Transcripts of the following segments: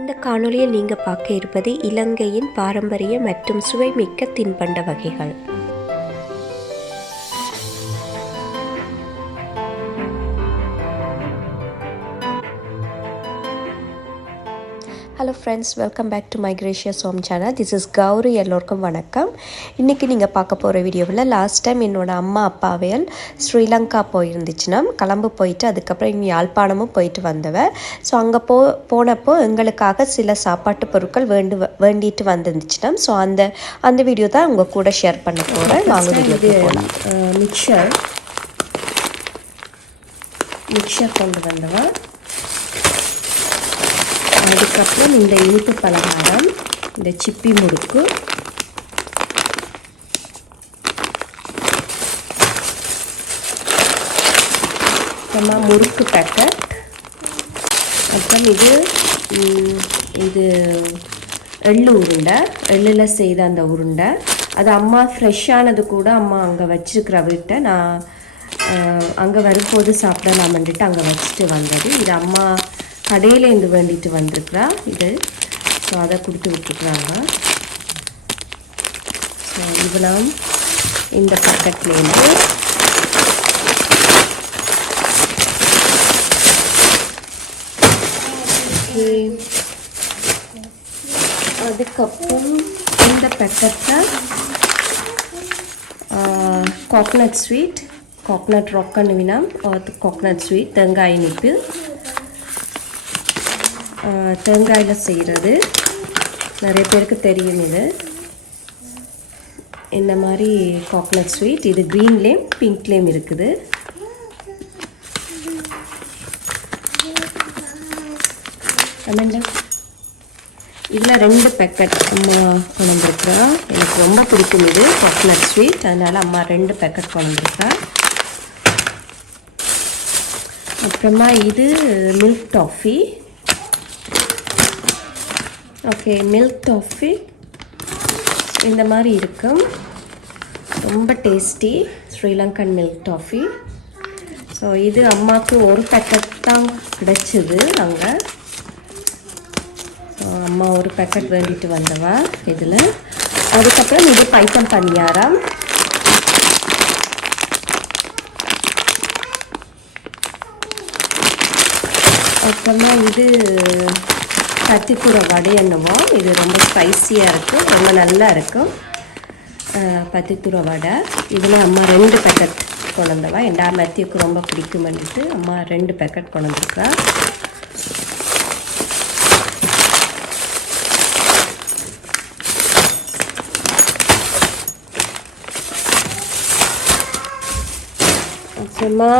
இந்த காணொளியில் நீங்கள் பார்க்க இருப்பது இலங்கையின் பாரம்பரிய மற்றும் சுவைமிக்க தின்பண்ட வகைகள். Hello friends, welcome back to my gracious home channel. This is Gauri. எல்லோருக்கும் வணக்கம். இன்றைக்கி நீங்கள் பார்க்க போகிற வீடியோவில் லாஸ்ட் டைம் என்னோடய அம்மா அப்பாவையல் ஸ்ரீலங்கா போயிருந்துச்சுன்னா கிளம்பு போயிட்டு அதுக்கப்புறம் இங்கே யாழ்ப்பாணமும் போயிட்டு வந்தவ. ஸோ அங்கே போனப்போ எங்களுக்காக சில சாப்பாட்டு பொருட்கள் வேண்டிட்டு வந்துருந்துச்சுன்னா ஸோ அந்த வீடியோ தான் உங்கள் கூட ஷேர் பண்ண போகிறேன். வாங்க வீடியோக்கு போகலாம். மிக்சர் கொண்டு வந்தவன், அதுக்கப்புறம் இந்த இனிப்பு பலகாரம், இந்த சிப்பி முறுக்கு, அப்புறமா முறுக்கு பேக்கெட், அப்புறம் இது எள்ளு உருண்டை, எள்ளில் செய்த அந்த உருண்டை. அது அம்மா ஃப்ரெஷ்ஷானது கூட அம்மா அங்கே வச்சுருக்கிற வீட்டை நான் அங்கே வரும்போது சாப்பிடலாமன்ட்டு அங்கே வச்சுட்டு வந்தது. இது அம்மா கடையிலேருந்து வேண்டிட்டு வந்திருக்கிறா இது. ஸோ அதை கொடுத்து விட்டுருக்குறாங்க. ஸோ இதெல்லாம் இந்த பக்கத்துலேருந்து அதுக்கப்புறம் இந்த பேக்கெட்டில் கோகனட் ஸ்வீட், கோகனட் ரொக்கன்னு வினாம் கோகனட் ஸ்வீட், தேங்காய் இனிப்பு, தேங்காயில் செய்கிறது நிறைய பேருக்கு தெரியும். இது இந்த மாதிரி கோகனட் ஸ்வீட், இது க்ரீன்லேயும் பிங்க்லேயும் இருக்குது. இதில் 2 பேக்கெட் அம்மா கொண்டுருக்குறா. எனக்கு ரொம்ப பிடிக்கும் இது கோகனட் ஸ்வீட், அதனால் அம்மா 2 பேக்கெட் கொண்டுருக்குறா. அப்புறமா இது milk toffee. Okay, milk toffee இந்த மாதிரி இருக்கும், ரொம்ப tasty Sri Lankan milk toffee. So இது அம்மாவுக்கு ஒரு பேக்கெட் தான் கிடைச்சிது அங்கே. ஸோ அம்மா ஒரு பேக்கெட் வேண்டிட்டு வந்தவா இதில். அதுக்கப்புறம் இது பைத்தம் பணியாரம், அப்புறமா இது பத்திக்குற வடை என்னவோ. இது ரொம்ப ஸ்பைஸியாக இருக்கும், ரொம்ப நல்லா இருக்கும் பத்திக்குற வடை. இதில் அம்மா 2 பேக்கெட் கொண்டுவா. என் மத்தியக்கு ரொம்ப பிடிக்கும்னுட்டு அம்மா 2 பேக்கெட் கொண்டுருக்கா. அப்புறமா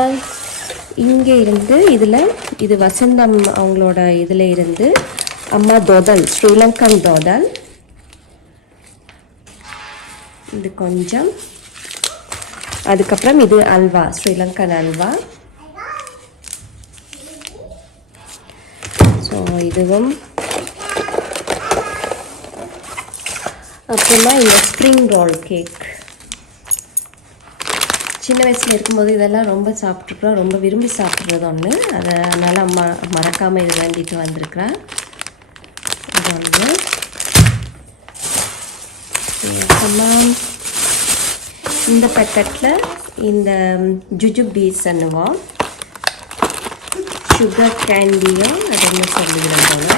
இங்கே இருந்து இது வசந்தம் அவங்களோட இதில் இருந்து அம்மா தோதல், ஸ்ரீலங்கன் தோதல், இது கொஞ்சம். அதுக்கப்புறம் இது அல்வா, ஸ்ரீலங்கன் அல்வா. ஸோ இதுவும். அப்புறமா இந்த ஸ்ப்ரிங் ரோல் கேக். சின்ன வயசில் இருக்கும்போது இதெல்லாம் ரொம்ப சாப்பிட்ருக்குறோம், ரொம்ப விரும்பி சாப்பிட்றது ஒன்று. அதனால் அம்மா மறக்காமல் இது வேண்டிட்டு வந்திருக்கிறா. இது ஒன்று. அம்மா இந்த பேக்கெட்டில் இந்த ஜுஜுபீஸ் என்னவோம், சுகர் கேண்டியோ அது என்ன சொல்லிக்கிறேன் போல்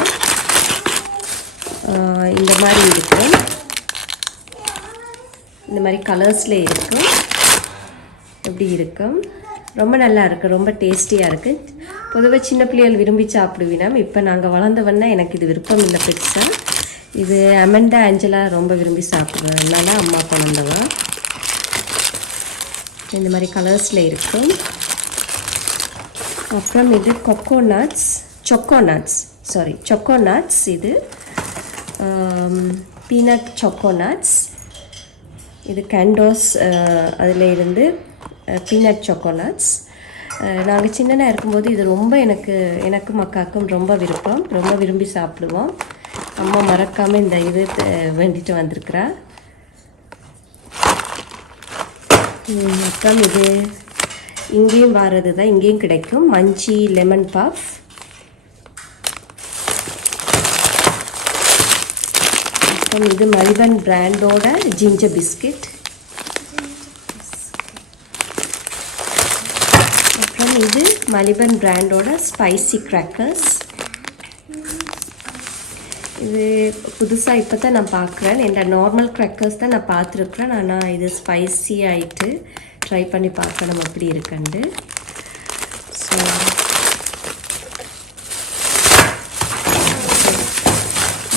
இந்த மாதிரி இருக்கும். இந்த மாதிரி கலர்ஸில் இருக்கும். எப்படி இருக்கும், ரொம்ப நல்லா இருக்குது, ரொம்ப டேஸ்டியாக இருக்குது. பொதுவாக சின்ன பிள்ளைகள் விரும்பி சாப்பிடுவீனா. இப்போ நாங்கள் வளர்ந்தவன்னா எனக்கு இது விருப்பம் இல்லை பெருசாக. இது அமெண்டா ஆஞ்சலா ரொம்ப விரும்பி சாப்பிடுவேன், அதனால அம்மா கொண்டவா. இந்த மாதிரி கலர்ஸில் இருக்கும். அப்புறம் இது சொக்கோனட்ஸ். இது பீனட் சொக்கோனட்ஸ். இது கேண்டோஸ் அதில் இருந்து பீனட் சாக்லேட்ஸ். நாங்கள் சின்னதாக இருக்கும்போது இது ரொம்ப எனக்கும் அக்காவுக்கும் ரொம்ப விருப்பம், ரொம்ப விரும்பி சாப்பிடுவோம். அம்மா மறக்காமல் இந்த இது வேண்டிட்டு வந்திருக்கிறா. அப்புறம் இது இங்கேயும் வர்றது தான், இங்கேயும் கிடைக்கும் மஞ்சி லெமன் பஃப். அப்புறம் இது மெல்பர்ன் பிராண்டோட ஜிஞ்சர் பிஸ்கட். அப்புறம் இது மெல்பர்ன் பிராண்டோட ஸ்பைசி கிராக்கர்ஸ். இது புதுசாக இப்போ தான் நான் பார்க்குறேன். இந்த நார்மல் கிராக்கர்ஸ் தான் நான் பார்த்துருக்குறேன். ஆனால் இது ஸ்பைசி ஆகிட்டு ட்ரை பண்ணி பார்க்கணும் எப்படி இருக்குண்டு. ஸோ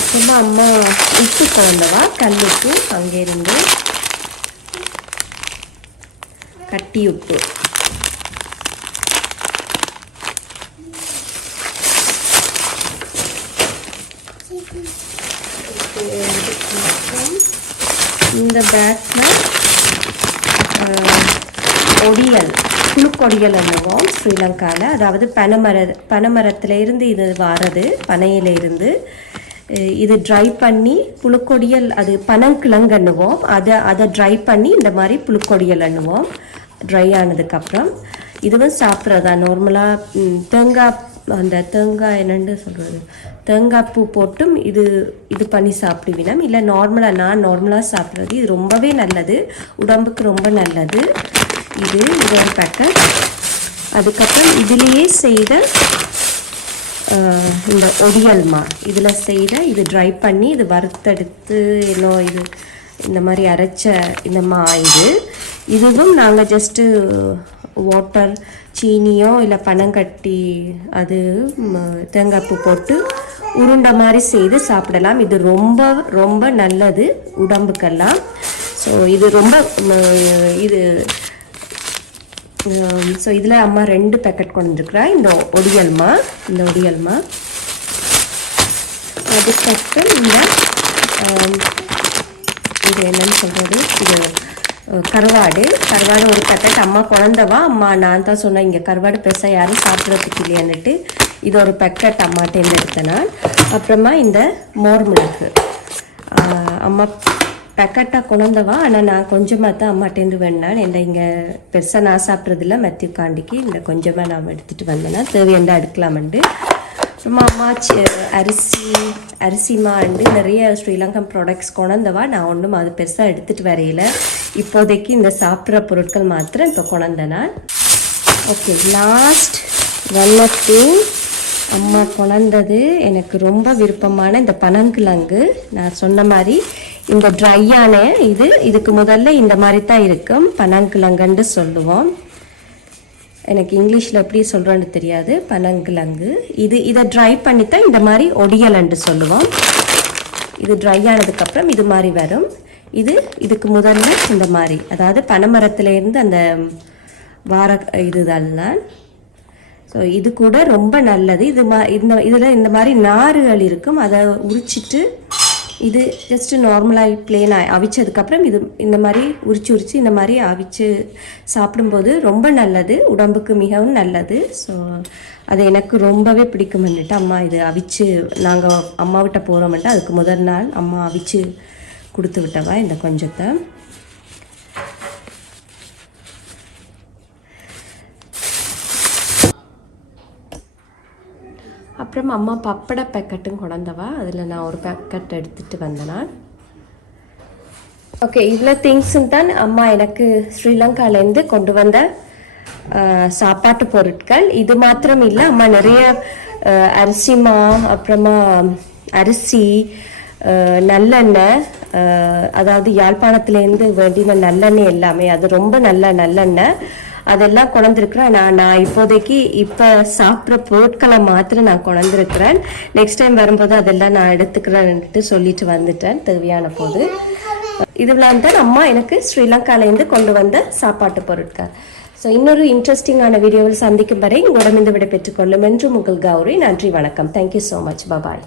அப்புறமா அம்மா உப்பு கலந்தவா, கல் உப்பு, அங்கேருந்து கட்டி உப்பு. இந்த பேக்கில் ஒடியல், புழுக்கொடியல் என்னவோம் ஸ்ரீலங்காவில், அதாவது பனைமரத்துலேருந்து இது வாரது, பனையிலேருந்து இது ட்ரை பண்ணி புழுக்கொடியல், அது பனங்கிழங்கு என்னவோம், அதை ட்ரை பண்ணி இந்த மாதிரி புழுக்கொடியல் என்னவோம். ட்ரை ஆனதுக்கப்புறம் இதுவும் சாப்பிட்றதா நார்மலாக தேங்காய் என்னென்னு சொல்கிறது, தேங்காய் பூ போட்டும் இது பண்ணி சாப்பிடுவினம். இல்லை நான் நார்மலாக சாப்பிட்றது. இது ரொம்பவே நல்லது, உடம்புக்கு ரொம்ப நல்லது. இது ஒரு பேக்கெட். அதுக்கப்புறம் இதிலேயே செய்த இந்த ஒடியல்மா, இதில் செய்த இது ட்ரை பண்ணி இது வறுத்தெடுத்து இன்னும் இது இந்த மாதிரி அரைச்ச இந்த இதுவும் நாங்கள் ஜஸ்ட்டு வாட்டர், சீனியோ இல்லை பனங்கட்டி, அது தேங்காய் பூ போட்டு உருண்டை மாதிரி செய்து சாப்பிடலாம். இது ரொம்ப ரொம்ப நல்லது உடம்புக்கெல்லாம். ஸோ இது ரொம்ப ஸோ இதில் அம்மா 2 பேக்கெட் கொண்டு வந்துருக்குறா இந்த ஒடியல்மா. அதுக்கப்புறம் இது என்னன்னு சொல்கிறது, இது கருவாடு ஒரு பேக்கெட் அம்மா குழந்தவா. அம்மா நான் தான் சொன்னேன் இங்கே கருவாடு பெருசாக யாரும் சாப்பிட்றதுக்கு இல்லையான்னுட்டு இது ஒரு பேக்கெட் அம்மாட்டேருந்து எடுத்தேன். அப்புறமா இந்த மோர் மிளகு அம்மா பேக்கெட்டாக குழந்தவா. ஆனால் நான் கொஞ்சமாக தான் அம்மாட்டேருந்து வேணான். என்ன இங்கே பெருசாக நான் சாப்பிட்றதில்ல, மெத்தியூ காண்டிக்கு இந்த கொஞ்சமாக நாம் எடுத்துகிட்டு வந்தேன்னா தேவையாண்டா எடுக்கலாமண்டு. அப்புறமா அம்மா அரிசிமாண்டு நிறைய ஸ்ரீலங்கன் ப்ராடக்ட்ஸ் கொண்டவா. நான் ஒன்றும் அது பெருசாக எடுத்துகிட்டு வரையில. இப்போதைக்கு இந்த சாப்பிட்ற பொருட்கள் மாத்திரம் இப்போ கொண்டேன். ஓகே, லாஸ்ட் ஒன் திங் அம்மா கொண்டது எனக்கு ரொம்ப விருப்பமான இந்த பனங்கிழங்கு. நான் சொன்ன மாதிரி இந்த ட்ரையான இதுக்கு முதல்ல இந்த மாதிரி தான் இருக்கும், பனங்கிழங்குன்னு சொல்லுவோம். எனக்கு இங்கிலீஷில் எப்படி சொல்கிறேன்னு தெரியாது, பனங்கிழங்கு. இதை ட்ரை பண்ணித்தான் இந்த மாதிரி ஒடியலன்னு சொல்லுவோம். இது ட்ரை ஆனதுக்கப்புறம் இது மாதிரி வரும். இதுக்கு முதல்ல இந்த மாதிரி, அதாவது பனைமரத்துலேருந்து அந்த வார இதுதான். ஸோ இது கூட ரொம்ப நல்லது. இதில் இந்த மாதிரி நாறுகள் இருக்கும், அதை உரிச்சிட்டு இது ஜஸ்ட்டு நார்மலாக பிளேனாக அவிச்சதுக்கப்புறம் இது இந்த மாதிரி உரிச்சு இந்த மாதிரி அவிச்சு சாப்பிடும்போது ரொம்ப நல்லது, உடம்புக்கு மிகவும் நல்லது. ஸோ அது எனக்கு ரொம்பவே பிடிக்கும்னுட்டு அம்மா இது அவிச்சு நாங்கள் அம்மாவிட்ட போகிறோம்ட்டு அதுக்கு முதல் நாள் அம்மா அவிச்சு கொடுத்து விட்டவா இந்த கொஞ்சத்தை. அப்புறம் அம்மா பப்பட பேக்கெட்டும் கொண்டவா. அதில் நான் ஒரு பேக்கெட் எடுத்துகிட்டு வந்தேன். ஓகே, இவ்வளோ திங்ஸும் தான் அம்மா எனக்கு ஸ்ரீலங்காலேருந்து கொண்டு வந்த சாப்பாட்டு பொருட்கள். இது மாத்திரம் இல்லை, அம்மா நிறைய அரிசிமா, அப்புறமா அரிசி, நல்லெண்ணெய், அதாவது யாழ்ப்பாணத்துலேருந்து வேண்டின நல்லெண்ணெய் எல்லாமே, அது ரொம்ப நல்லெண்ணெய் அதெல்லாம் கொண்டிருக்கிறேன். நான் இப்போதைக்கு இப்போ சாப்பிட்ற பொருட்களை மாத்திரம் நான் கொண்டிருக்கிறேன். நெக்ஸ்ட் டைம் வரும்போது அதெல்லாம் நான் எடுத்துக்கிறேன்ட்டு சொல்லிட்டு வந்துட்டேன் தேவையான போது. இதெல்லாம் தான் அம்மா எனக்கு ஸ்ரீலங்காலேருந்து கொண்டு வந்த சாப்பாட்டு பொருட்கள். ஸோ இன்னொரு இன்ட்ரெஸ்டிங்கான வீடியோவில் சந்திக்கும் வரை உங்களிடமிருந்து விடை பெற்றுக்கொள்ளும் என்று உங்கள் கௌரி. நன்றி, வணக்கம். Thank you so much. பாய்.